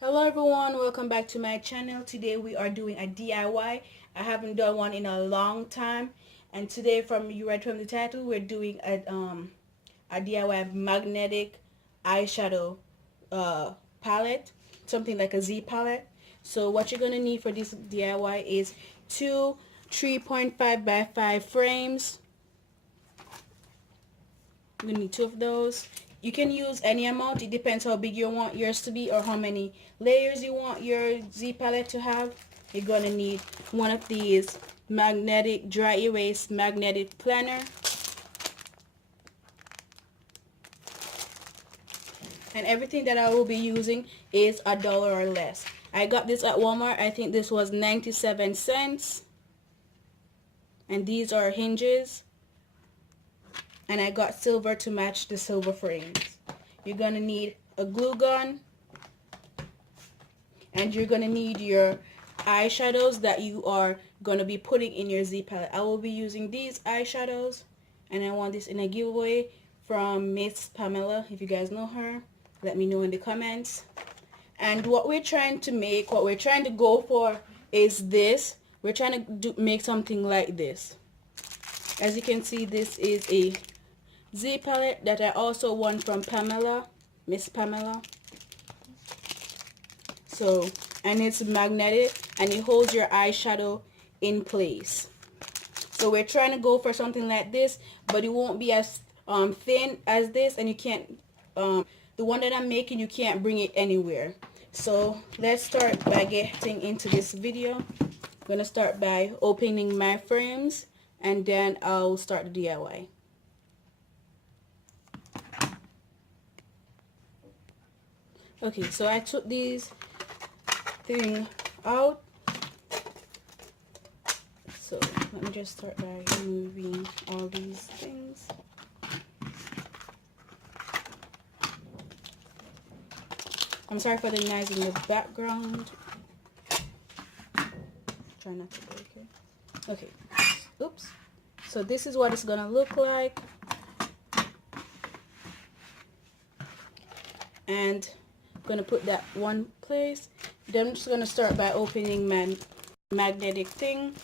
Hello everyone, welcome back to my channel. Today we are doing a DIY. I haven't done one in a long time, and today, from you read from the title, we're doing a DIY magnetic eyeshadow palette, something like a Z palette. So what you're gonna need for this DIY is two 3.5 by 5 frames. You're gonna need two of those. You can use any amount. It depends how big you want yours to be or how many layers you want your Z palette to have. You're gonna need one of these magnetic dry erase magnetic planner, and everything that I will be using is $1 or less. I got this at Walmart. I think this was 97 cents, and these are hinges, and I got silver to match the silver frames. You're gonna need a glue gun, and you're gonna need your eyeshadows that you are gonna be putting in your Z palette. I will be using these eyeshadows, and I want this in a giveaway from Miss Pamela. If you guys know her, let me know in the comments. And what we're trying to go for is this. We're trying to make something like this. As you can see, this is a Z palette that I also won from Pamela, Miss Pamela. So, and it's magnetic and it holds your eyeshadow in place. So we're trying to go for something like this, but it won't be as thin as this, and you can't, the one that I'm making, you can't bring it anywhere. So let's start by getting into this video. I'm gonna start by opening my frames, and then I'll start the DIY. Okay, so I took these thing out. So let me just start by removing all these things. I'm sorry for the noise in the background. Try not to break it. Okay. Oops. So this is what it's gonna look like. And I'm gonna put that one place. Then I'm just gonna start by opening my magnetic thing.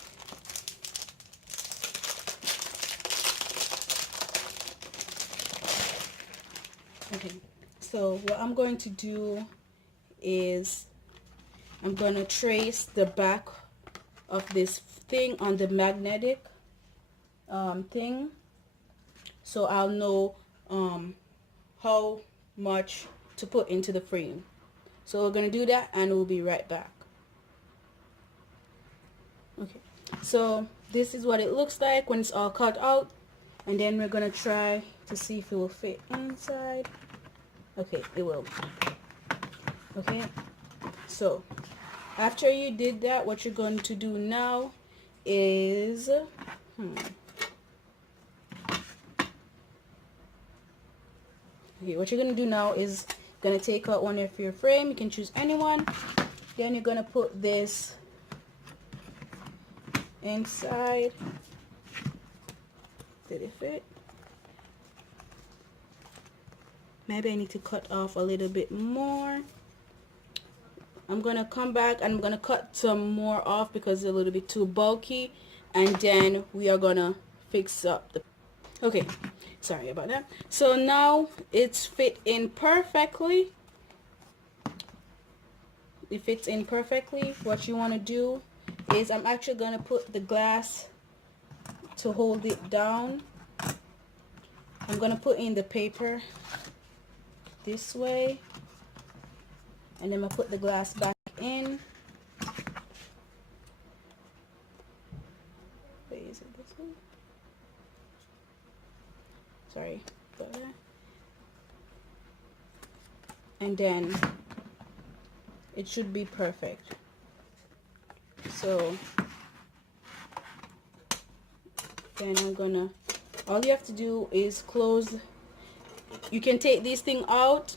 Okay, so what I'm going to do is I'm gonna trace the back of this thing on the magnetic thing, so I'll know how much to put into the frame. So we're gonna do that, and we'll be right back. Okay, so this is what it looks like when it's all cut out, and then we're gonna try to see if it will fit inside. Okay, it will. Okay, so after you did that, what you're going to do now is okay, what you're gonna do now is gonna take out one of your frame. You can choose anyone. Then you're gonna put this inside. Did it fit? Maybe I need to cut off a little bit more. I'm gonna come back and I'm gonna cut some more off because it's a little bit too bulky, and then we are gonna fix up the okay, sorry about that. So now it's fit in perfectly. It fits in perfectly. What you want to do is I'm actually gonna put the glass to hold it down. I'm gonna put in the paper this way, and then I'm gonna put the glass back in. Wait, is it this one? Sorry about that. And then it should be perfect. So then I'm gonna, all you have to do is close. You can take this thing out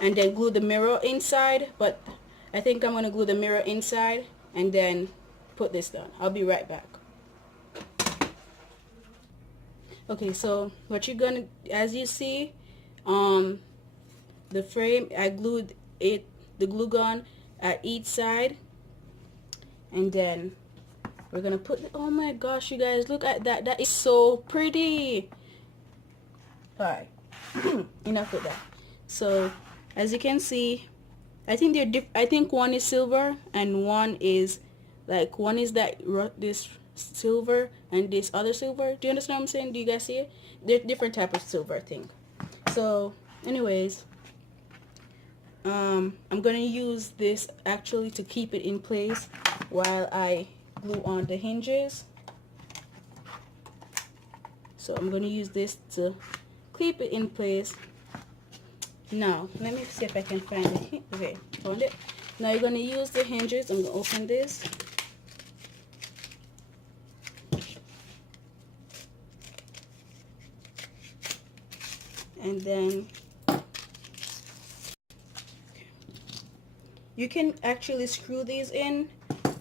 and then glue the mirror inside, but I think I'm gonna glue the mirror inside and then put this down. I'll be right back. Okay, so what you're gonna, as you see, the frame, I glued it the glue gun at each side, and then we're gonna put oh my gosh, you guys, look at that. That is so pretty. All right. Enough with that. So as you can see, I think they're I think one is silver and one is like this silver and this other silver. Do you understand what I'm saying? Do you guys see it? They're different type of silver, I think. So anyways, I'm gonna use this actually to keep it in place while I glue on the hinges. So I'm gonna use this to keep it in place. Now let me see if I can find it. Okay, found it. Now you're gonna use the hinges. I'm gonna open this. And then you can actually screw these in,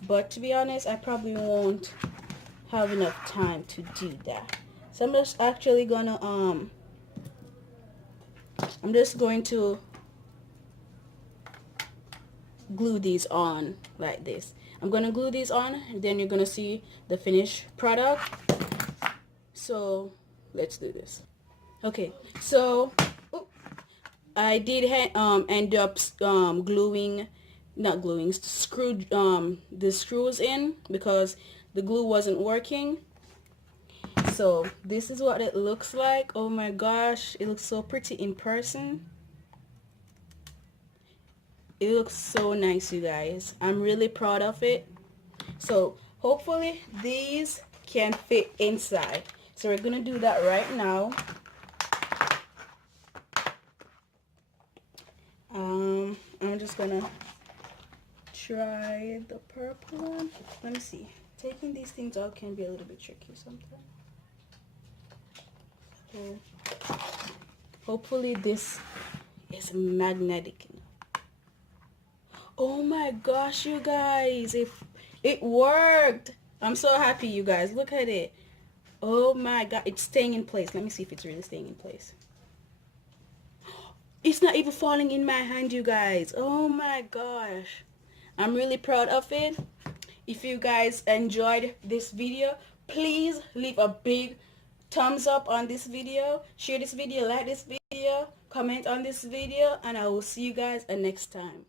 but to be honest, I probably won't have enough time to do that. So I'm just actually gonna I'm just going to glue these on like this. I'm gonna glue these on, and then you're gonna see the finished product. So let's do this. Okay, so I did end up screwed the screws in because the glue wasn't working. So this is what it looks like. Oh my gosh, it looks so pretty in person. It looks so nice, you guys. I'm really proud of it. So hopefully these can fit inside. So we're gonna do that right now. I'm just gonna try the purple one. Let me see. Taking these things out can be a little bit tricky sometimes. So hopefully this is magnetic enough. Oh my gosh, you guys, it worked. I'm so happy, you guys. Look at it. Oh my god, it's staying in place. Let me see if it's really staying in place. It's not even falling in my hand, you guys. Oh my gosh, I'm really proud of it. If you guys enjoyed this video, please leave a big thumbs up on this video, share this video, like this video, comment on this video, and I will see you guys next time.